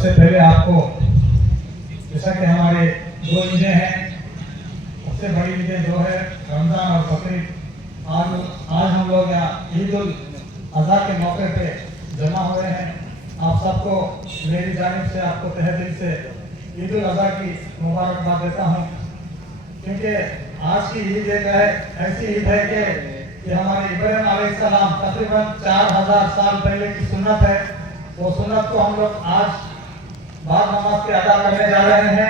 सबसे पहले आपको, जैसा कि हमारे दो ईदें हैं, सबसे बड़ी ईदें जो है रमजान और बकरीद, आज हम लोग यहाँ ईद उल अज़हा के मौके पे जमा हुए हैं। आप सबको मेरी जानिब से, आपको तहे दिल से ईद उल अज़हा की मुबारकबाद देता हूँ, क्योंकि आज की ईद एक है ऐसी ईद है कि हमारे इब्राहीम अलैहिस्सलाम तकरीबन 4000 साल पहले की सुन्नत है। वो सुन्नत को हम लोग आज बाद नमाज के अदा करने जा रहे हैं।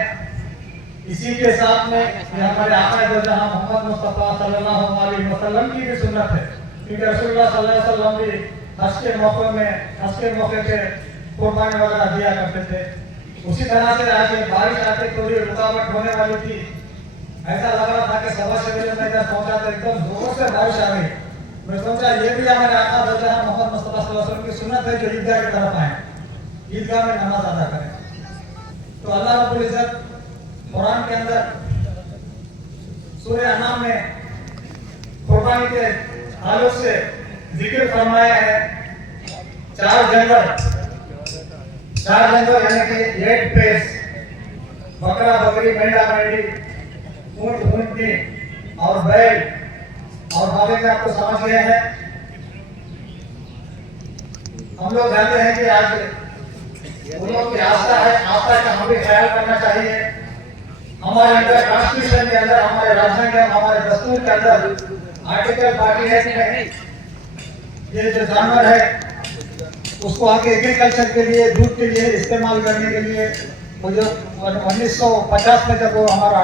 इसी के साथ में ये हमारे आका जहाँ मोहम्मद मुस्तफ़ा सल्लल्लाहु अलैहि वसल्लम की भी सुन्नत है, क्योंकि रसूलुल्लाह सल्लल्लाहु अलैहि वसल्लम भी हज के मौके पे कुर्बानी वगैरह दिया करते थे। उसी तरह से आज ये बारिश आके थोड़ी रुकावट होने वाली थी, ऐसा लग रहा था कि सवा शरीर में इधर पहुंचा तो एकदम जोरों से बारिश आ गई। मैं सोचा ये भी हमारे आका जहाँ मोहम्मद मुस्तफ़ा सल्लल्लाहु अलैहि वसल्लम की सुन्नत है जो ईदगाह की तरफ आए, ईदगाह में नमाज अदा करें। तो अल्लाह रब्बुल इज्जत कुरान के अंदर सूरह अनाम में कुर्बानी के ताल्लुक से जिक्र फरमाया है। 4 जानवर यानी कि 8 पेस, बकरा बकरी, मेंढा मेंढी, ऊंट ऊंटनी और बैल और बाबे में आपको समझ गए हैं। हम लोग जानते हैं कि आज उन लोग की आस्था है, आस्था का हमें ख्याल करना चाहिए। हमारे अंदर कॉन्स्टिट्यूशन के अंदर, हमारे राज्यांग के, हमारे दस्तूर के अंदर आर्टिकल 48 में ये जो जानवर है उसको आगे एग्रीकल्चर के लिए, दूध के लिए इस्तेमाल करने के लिए, वो जो 1950 में जब वो हमारा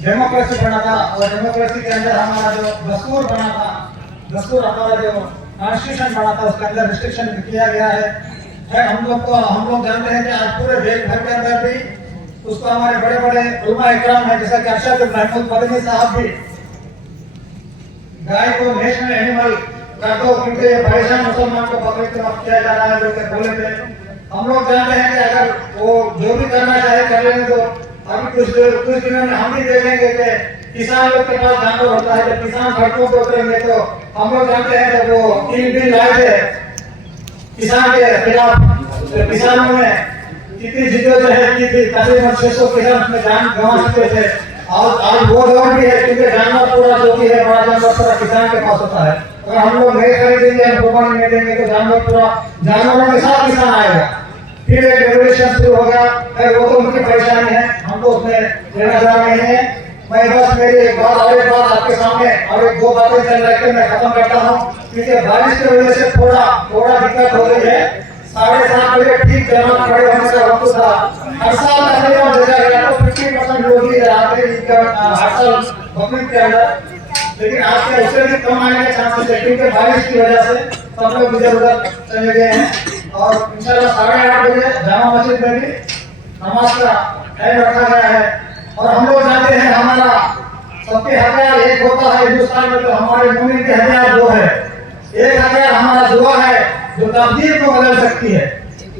डेमोक्रेसी बना था और डेमोक्रेसी के अंदर हमारा जो दस्तूर बना था, दस्तूर हमारा जो कॉन्स्टिट्यूशन बना था, उसके अंदर रिस्ट्रिक्शन किया गया है। हम लोग जानते हैं कि आज पूरे देश भर के अंदर भी उसको हमारे बड़े बड़े उलमा इकराम है, जैसा कि अरशद महमूद मदनी साहब भी गाय को नेशनल एनिमल कर दो, क्योंकि ये परेशान मुसलमान को बकरीद के वक्त किया जा रहा है, जो कि बोले थे। हम लोग जानते हैं कि अगर वो जो भी करना चाहे कर लेंगे, तो अभी कुछ दिनों में हम भी देखेंगे कि किसान लोग के पास जानवर होता है, जब किसान सड़कों पर उतरेंगे तो हम लोग जानते हैं कि वो 3 बिल लाए थे किसान के खिलाफ। किसानों में कितनी जिद्दोजहद की थी, तकरीबन 600 किसान अपने जान गंवा चुके थे। और आज वो दौर भी है, क्योंकि जानवर पूरा जो भी है, बड़ा जानवर पूरा किसान के पास होता है। अगर हम लोग नहीं खरीदेंगे, कुर्बानी नहीं देंगे, तो जानवर पूरा जानवरों के साथ किसान आएगा, फिर एक रेवोल्यूशन शुरू होगा। फिर वो तो उनकी परेशानी है, हम तो उसमें लेना जा रहे हैं। मैं बस मेरी एक बात आपके सामने और एक 2 बातें चल रही मैं खत्म करता हूँ, क्योंकि बारिश की वजह से थोड़ा दिक्कत हो गई है। 7:30 बजे ठीक जमात खड़े होने का वक्त था। हर साल तकरीबन देखा गया तो 50% लोग ही आते हर साल बकरीद के अंदर, लेकिन आज के उससे भी कम आने के चांसेस है, क्योंकि बारिश की वजह से सब लोग इधर उधर चले गए हैं। और इंशाल्लाह 8:30 बजे जामा मस्जिद में भी नमाज का टाइम रखा गया है। और हम लोग जानते हैं हमारा सबके हथियार एक होता है हिंदुस्तान में, तो हमारे मोमिन के हथियार 2 है। एक हथियार हमारा दुआ है जो तकदीर को बदल सकती है।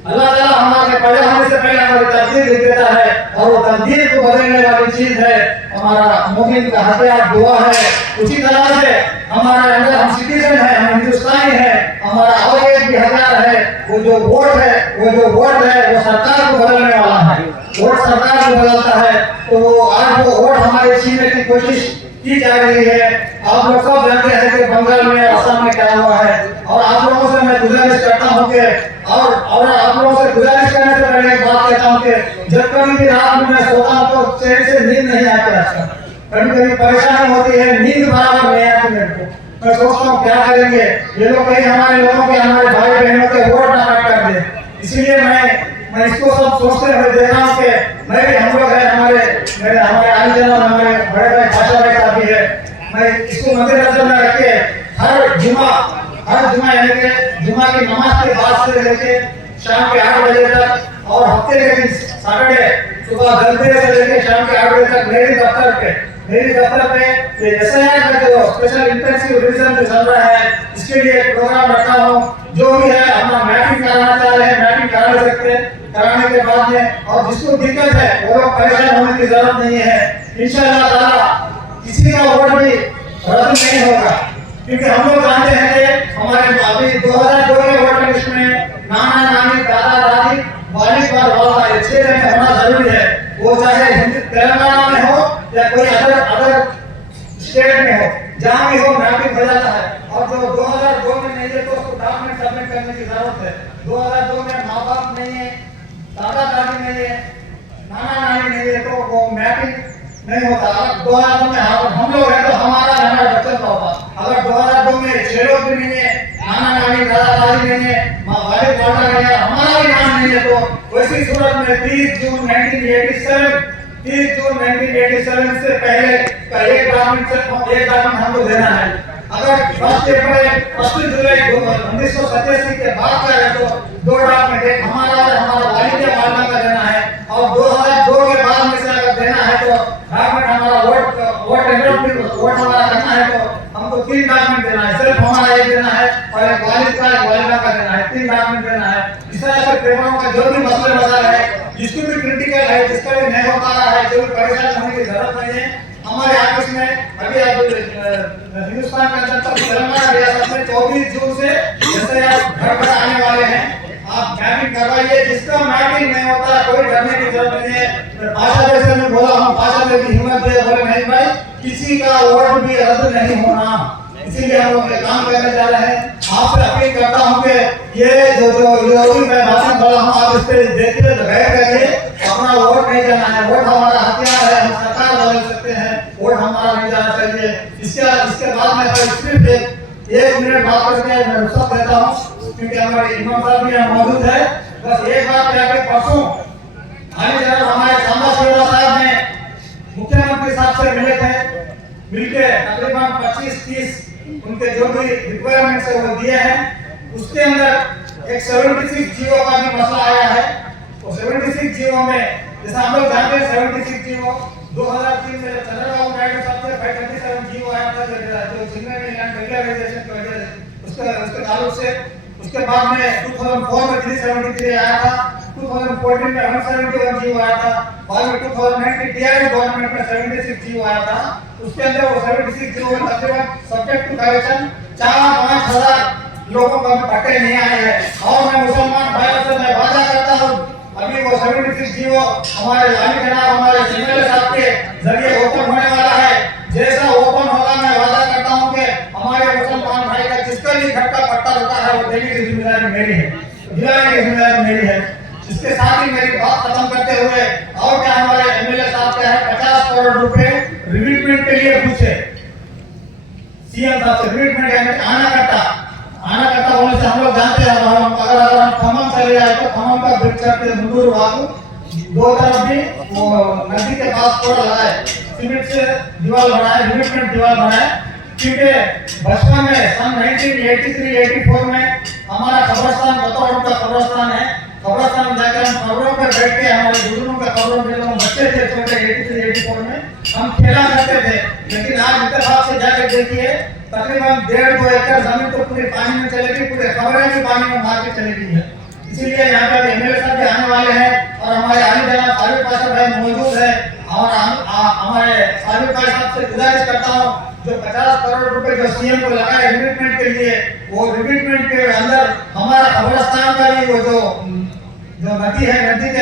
अल्लाह ताला हमारे पैदा होने से पहले हमारी तकदीर लिख देता है, और वो तकदीर को बदलने वाली चीज है हमारा मोमिन का हथियार दुआ है। उसी तरह से हमारे अंदर हम सिटीजन है, हम हिंदुस्तानी है, हमारा और एक भी हथियार है, वो जो वोट है वो सरकार को बदलने वाला है। वोट सरकार को बदलता है, तो आज वो वोट हमारे छीनने की कोशिश की जा रही है। आप लोग सब जानते हैं कि बंगाल में, असम में क्या हुआ है। और आप लोगों से मैं गुजारिश करता हूँ कि और आप लोगों से गुजारिश करने से पहले एक बात कहता हूँ कि जब कभी भी रात में मैं सोता हूँ तो चैन से नींद नहीं आती। आजकल कभी परेशानी होती है, नींद बराबर नहीं आती मेरे को। मैं सोचता हूँ क्या करेंगे ये लोग, कहीं हमारे लोगों के, हमारे भाई बहनों के वोट ना कट कर दे। इसीलिए मैं इसको सब सोचते हुए देख रहा हूँ कि मैं भी, हम लोग है, हमारे आने हमारे बड़े भाई भाषा भाई साहब भी है। मैं इसको मद्देनजर में रख के हर जुमा यानी कि जुमा की नमाज के बाद से लेके शाम के 8 बजे तक, और हफ्ते के दिन सैटरडे सुबह 10 बजे से लेके शाम के 8 बजे तक मेरे दफ्तर पे ये एसआईआर का जो स्पेशल इंटेंसिव रिवीजन जो चल रहा है, इसके लिए एक प्रोग्राम रखा हूँ। जो भी है अपना मैपिंग कराना चाह रहे हैं, मैपिंग करा ले सकते हैं। कराने के बाद में, और जिसको दिक्कत है वो लोग परेशान होने की जरूरत नहीं है। इंशाअल्लाह ताला किसी का वोट भी रद्द नहीं होगा, क्योंकि हम लोग जानते हैं कि हमारे अभी 2002 के वोटर लिस्ट में नाना नानी दादा दादी 42 डेवलपमेंट करने की जरूरत है। 2002 में माँ बाप नहीं है, दादा दादी नहीं है, नाना नानी नहीं है, तो वो मैपिंग नहीं होता। अगर 2002 में हम लोग हैं तो हमारा बच्चों का होता। अगर 2002 में 6 लोग भी नहीं है, नाना नानी दादा दादी नहीं है, माँ वालिद वाला नहीं है, हमारा भी नाम नहीं है, तो वैसी सूरत में 30 जून 1987 से पहले का एक डॉक्यूमेंट हमको देना है। अगर 1 जुलाई 1987 के बाद का है तो 2 डॉक्यूमेंट, एक हमारा और हमारा वालिद वालदा का देना है, और 2002 के बाद में से अगर देना है तो डॉक्यूमेंट हमारा वोट हमारा करना है तो हमको 3 डॉक्यूमेंट देना है। सिर्फ हमारा एक देना है और एक वालिद का एक वालिदा का देना है, 3 डॉक्यूमेंट देना है। इस तरह से पेपरों का जो भी मसले मसाला है, जिसको भी क्रिटिकल है, जिसका भी नहीं हो पा रहा है, जो भी परेशान होने की जरूरत नहीं है, हमारे ऑफिस में अभी हिंदुस्तान के अंदर तक तेलंगाना रियासत में 24 जून से जैसे आप घर पर आने वाले हैं, आप मैपिंग करवाइए। जिसका मैपिंग नहीं होता कोई डरने की जरूरत नहीं है। भाषा जैसे मैं बोला हूँ, भाषा में भी हिम्मत दे, बोले नहीं भाई किसी का वोट भी रद्द नहीं होना, इसीलिए हम लोग ये काम करने जा रहे हैं। आपसे अपील करता हूँ कि ये जो मैं भाषण बोला हूँ, आप इस पे देखिए, गए करिए, अपना वोट नहीं जाना है। वोट हमारा हथियार है, हम सरकार बदल सकते हैं, वोट हमारा नहीं जाना चाहिए। इसके बाद में सिर्फ एक मिनट बात करके मैं रुखसत देता हूँ, क्योंकि हमारे इमाम साहब भी यहाँ मौजूद है। बस एक बात क्या कि परसों हानि जनाब हमारे सांबा शिवराज साहब ने मुख्यमंत्री साहब से मिले थे, मिलके तकरीबन 25-30 उनके जो भी रिक्वायरमेंट्स है वो दिए हैं। उसके अंदर एक 76 जीओ का भी मसला आया है। तो 76 जीओ में जैसा हम लोग जानते हैं 76 जीओ 2003 में चंद्रबाबू नायडू साहब से 527 जीओ आया था जो सिग्नल लैंड रेगुलराइजेशन की वजह से उसके ताल्लुक से। उसके बाद में 2004 में 373 आया था, 2014 में 171 जीओ आया था, बाद में 2019 टीआरएस गवर्नमेंट में 76 जीओ आया था। उसके अंदर वो 76 जीओ में तकरीबन सब्जेक्ट टू करेक्शन 4-5 हजार लोगों को पट्टे नहीं आए हैं। और मैं मुसलमान भाइयों से मैं वादा करता हूँ, अभी वो 76 जीओ हमारे वालिद जनाब हमारे एमएलए साहब के जरिए ओपन होने वाला है। जैसा ओपन होगा मैं वादा करता हूँ कि हमारे मुसलमान भाई का जिसका भी घर का पट्टा रुका है वो देने की जिम्मेदारी मेरी है, दिलाने की जिम्मेदारी मेरी है। इसके साथ ही मेरी बात खत्म करते हुए और क्या हमारे एमएलए साहब क्या है 50 करोड़ रुपए रिविटमेंट के लिए पूछे सीएम साहब से। रिविटमेंट आना कट्टा होने से हम लोग जानते हैं, अगर हम खम्मम चले जाए तो खम्मम का ब्रिज करते मुंडूर वागू 2 तरफ भी वो नदी के पास थोड़ा लगाए, सीमेंट से दीवार बनाए, रिविटमेंट दीवार बनाए। क्योंकि बचपन में सन 1983-84 में हमारा कब्रिस्तान बतौर का कब्रिस्तान है, कब्रिस्तान में जाकर हम कब्रों पर बैठ के हमारे बुजुर्गों के कब्रों पे हम बच्चे थे छोटे 83-84 में हम खेला करते थे। लेकिन आज इत्तेफाक से जाकर देखिए तकरीबन 1.5-2 एकड़ जमीन तो पूरी पानी में चलेगी, पूरे कब्रें भी पानी में मार के चलेगी है। इसीलिए यहाँ पे एमएलए साहब भी आने वाले हैं और हमारे आली जनाब साबिर पाशा भाई मौजूद है। और हमारे साबिर भाई साहब से गुजारिश करता हूँ जो 50 करोड़ रुपए जो सीएम को लगाए रिविटमेंट के लिए, वो रिविटमेंट के अंदर हमारा कब्रिस्तान का भी वो जो नदी है, नदी के